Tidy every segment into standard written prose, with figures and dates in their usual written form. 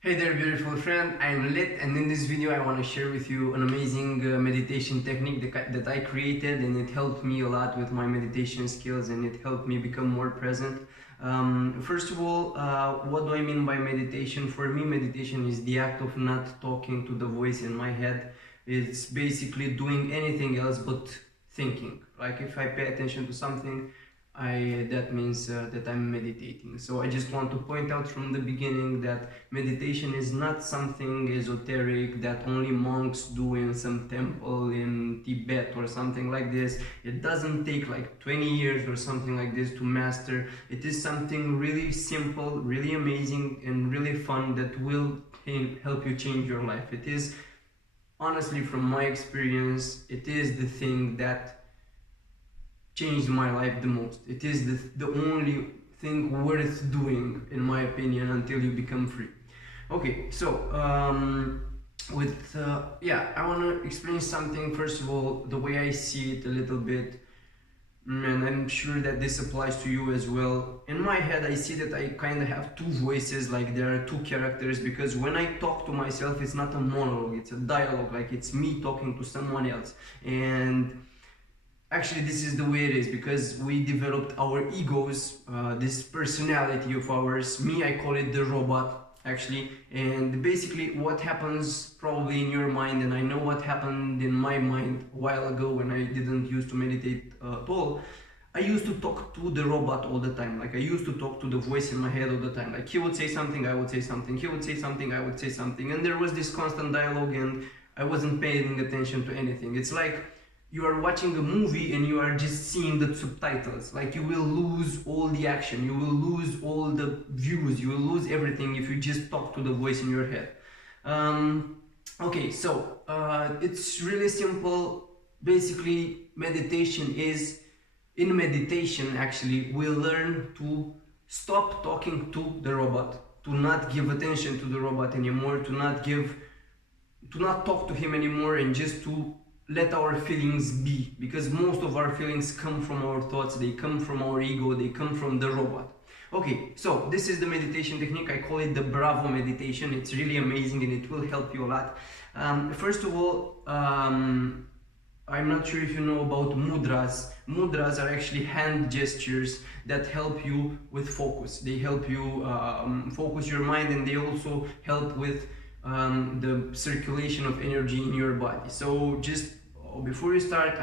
Hey there, beautiful friend. I'm Lit, and in this video, I want to share with you an amazing meditation technique that I created, and it helped me a lot with my meditation skills, and it helped me become more present. First of all, what do I mean by meditation? For me, meditation is the act of not talking to the voice in my head. It's basically doing anything else but thinking. Like if I pay attention to something, that means that I'm meditating. So I just want to point out from the beginning that meditation is not something esoteric that only monks do in some temple in Tibet or something like this. It doesn't take like 20 years or something like this to master. It is something really simple, really amazing, and really fun that will help you change your life. It is, honestly, from my experience, it is the thing that changed my life the most. It is the only thing worth doing, in my opinion, until you become free. Okay, so I want to explain something. First of all, the way I see it a little bit, and I'm sure that this applies to you as well. In my head, I see that I kind of have two voices, like there are two characters, because when I talk to myself, it's not a monologue, it's a dialogue, like it's me talking to someone else. And actually, this is the way it is because we developed our egos, this personality of ours. Me, I call it the robot, actually. And basically, what happens probably in your mind, and I know what happened in my mind a while ago when I didn't used to meditate at all. I used to talk to the robot all the time. Like I used to talk to the voice in my head all the time. Like he would say something, I would say something. He would say something, I would say something. And there was this constant dialogue, and I wasn't paying attention to anything. It's like you are watching a movie and you are just seeing the subtitles. Like you will lose all the action, you will lose all the views, you will lose everything if you just talk to the voice in your head. Okay, so it's really simple. Basically, in meditation, actually, we learn to stop talking to the robot, to not give attention to the robot anymore, to not talk to him anymore, and just to let our feelings be, because most of our feelings come from our thoughts, they come from our ego, they come from the robot. Okay, so this is the meditation technique. I call it the Bravo meditation. It's really amazing and it will help you a lot. First of all, I'm not sure if you know about mudras. Mudras are actually hand gestures that help you with focus. They help you focus your mind, and they also help with the circulation of energy in your body. So just before you start,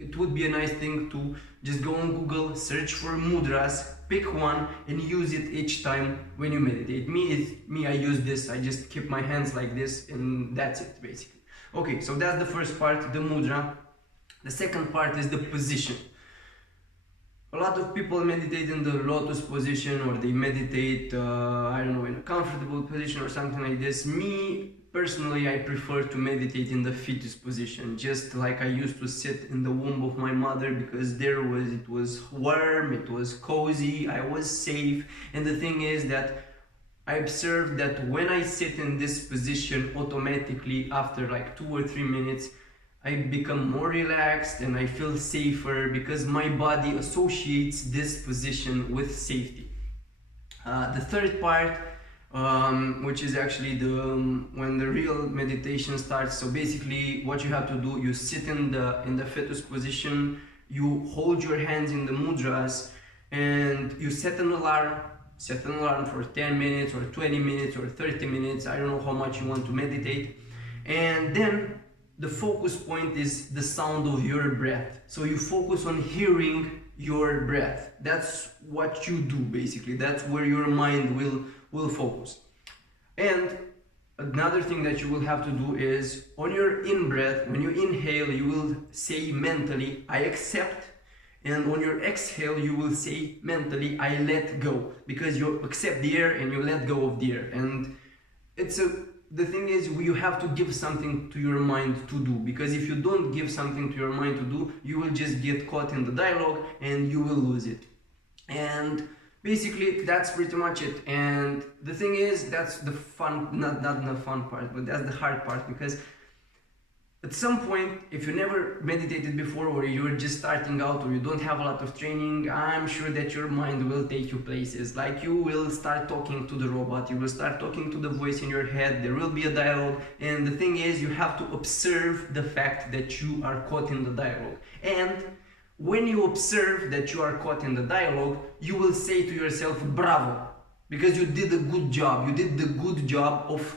it would be a nice thing to just go on Google, search for mudras, pick one, and use it each time when you meditate. I use this. I just keep my hands like this, and that's it basically. Okay, so that's the first part, the mudra. The second part is the position. A lot of people meditate in the lotus position, or they meditate, I don't know, in a comfortable position or something like this. Me, personally, I prefer to meditate in the fetus position, just like I used to sit in the womb of my mother, because it was warm, it was cozy, I was safe. And the thing is that I observed that when I sit in this position, automatically after like 2 or 3 minutes, I become more relaxed and I feel safer, because my body associates this position with safety. The third part, which is actually when the real meditation starts. So basically, what you have to do, you sit in the fetus position, you hold your hands in the mudras, and you set an alarm. Set an alarm for 10 minutes or 20 minutes or 30 minutes. I don't know how much you want to meditate. And then the focus point is the sound of your breath. So you focus on hearing your breath. That's what you do basically. That's where your mind will focus. And another thing that you will have to do is, on your in-breath, when you inhale, you will say mentally, I accept. And on your exhale, you will say mentally, I let go. Because you accept the air and you let go of the air. And the thing is, you have to give something to your mind to do, because if you don't give something to your mind to do, you will just get caught in the dialogue and you will lose it. And basically, that's pretty much it. And the thing is, that's the fun, not the fun part, but that's the hard part, because at some point, if you never meditated before, or you're just starting out, or you don't have a lot of training, I'm sure that your mind will take you places. Like, you will start talking to the robot, you will start talking to the voice in your head, there will be a dialogue, and the thing is, you have to observe the fact that you are caught in the dialogue. And when you observe that you are caught in the dialogue, you will say to yourself, bravo, because you did a good job. You did the good job of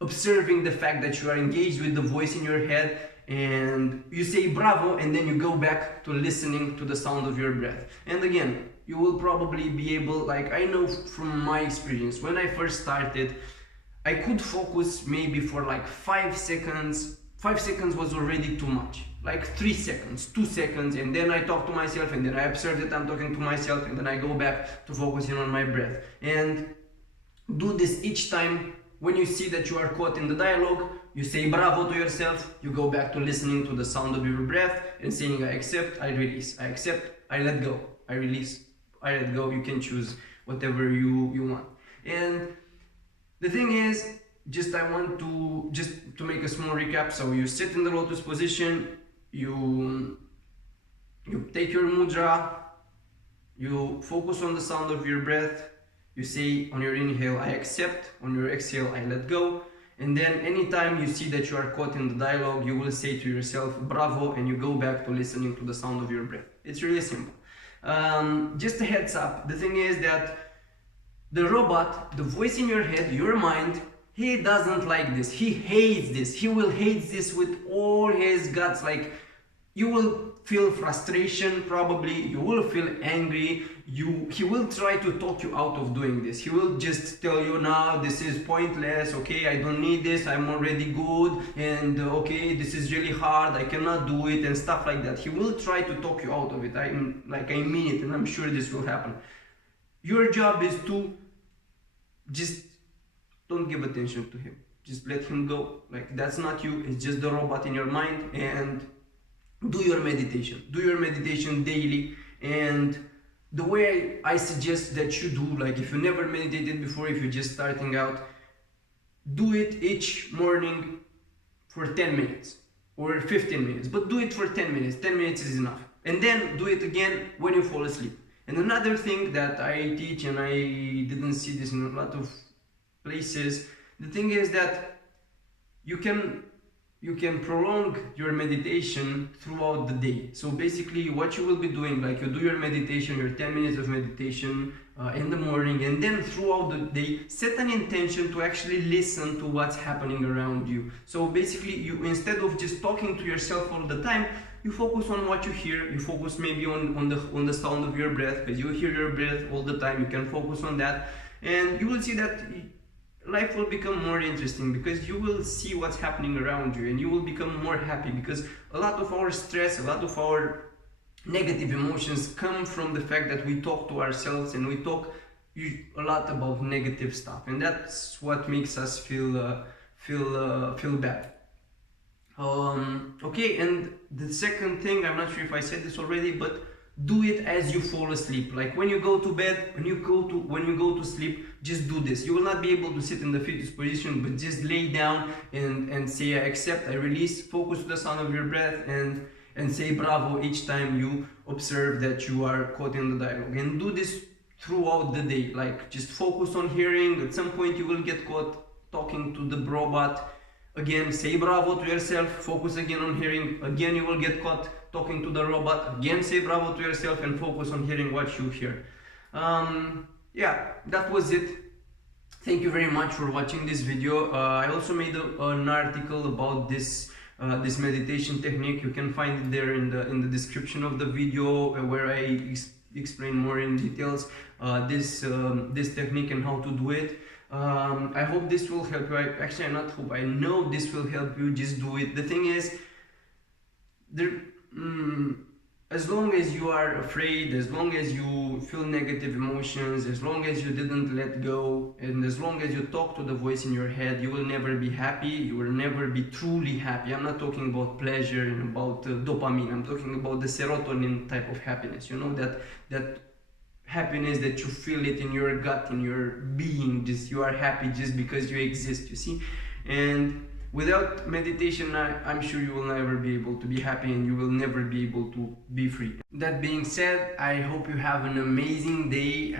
observing the fact that you are engaged with the voice in your head, and you say bravo, and then you go back to listening to the sound of your breath. And again, you will probably be able, like, I know from my experience, when I first started, I could focus maybe for like 5 seconds. 5 seconds was already too much. Like 3 seconds, 2 seconds, and then I talk to myself, and then I observe that I'm talking to myself, and then I go back to focusing on my breath. And do this each time. When you see that you are caught in the dialogue, you say bravo to yourself, you go back to listening to the sound of your breath and saying, I accept, I release, I accept, I let go, I release, I let go. You can choose whatever you want. And the thing is, I want to make a small recap. So you sit in the lotus position, you take your mudra, you focus on the sound of your breath. You say on your inhale, I accept, on your exhale, I let go. And then anytime you see that you are caught in the dialogue, you will say to yourself, bravo, and you go back to listening to the sound of your breath. It's really simple. Just a heads up, the thing is that the robot, the voice in your head, your mind, he doesn't like this. He hates this. He will hate this with all his guts. Like, you will feel frustration, probably, you will feel angry, he will try to talk you out of doing this. He will just tell you, now this is pointless, okay, I don't need this, I'm already good, and okay, this is really hard, I cannot do it, and stuff like that. He will try to talk you out of it. I mean it, and I'm sure this will happen. Your job is to just don't give attention to him. Just let him go. Like, that's not you, it's just the robot in your mind. And do your meditation. Do your meditation daily. And the way I suggest that you do, like, if you never meditated before, if you're just starting out, do it each morning for 10 minutes or 15 minutes, but do it for 10 minutes. 10 minutes is enough. And then do it again when you fall asleep. And another thing that I teach, and I didn't see this in a lot of places, the thing is that you can prolong your meditation throughout the day. So basically what you will be doing, like, you do your meditation, your 10 minutes of meditation in the morning, and then throughout the day set an intention to actually listen to what's happening around you. So basically, you, instead of just talking to yourself all the time, you focus on what you hear. You focus maybe on the sound of your breath, because you hear your breath all the time. You can focus on that, and you will see that life will become more interesting, because you will see what's happening around you, and you will become more happy, because a lot of our stress, a lot of our negative emotions come from the fact that we talk to ourselves, and we talk a lot about negative stuff, and that's what makes us feel bad. Okay, and the second thing, I'm not sure if I said this already, but do it as you fall asleep. Like, when you go to bed, when you go to sleep, just do this. You will not be able to sit in the fetus position, but just lay down and say, I accept, I release, focus on the sound of your breath, and say bravo each time you observe that you are caught in the dialogue. And do this throughout the day. Like, just focus on hearing. At some point you will get caught talking to the robot. Again, say bravo to yourself, focus again on hearing. Again, you will get caught talking to the robot. Again, say bravo to yourself and focus on hearing what you hear. Yeah, that was it. Thank you very much for watching this video. I also made an article about this meditation technique. You can find it there in the description of the video, where I explain more in details this technique and how to do it. I hope this will help you. I not hope, I know this will help you. Just do it. The thing is, as long as you are afraid, as long as you feel negative emotions, as long as you didn't let go, and as long as you talk to the voice in your head, you will never be happy. You will never be truly happy. I'm not talking about pleasure and about dopamine. I'm talking about the serotonin type of happiness. You know, that happiness that you feel it in your gut, in your being. Just, you are happy just because you exist, you see. And without meditation, I'm sure you will never be able to be happy, and you will never be able to be free. That being said, I hope you have an amazing day.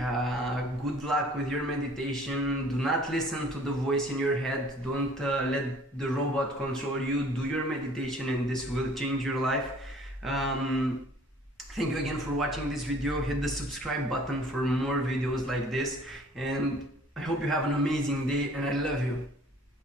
Good luck with your meditation. Do not listen to the voice in your head. Don't let the robot control you. Do your meditation, and this will change your life. Thank you again for watching this video. Hit the subscribe button for more videos like this, and I hope you have an amazing day, and I love you.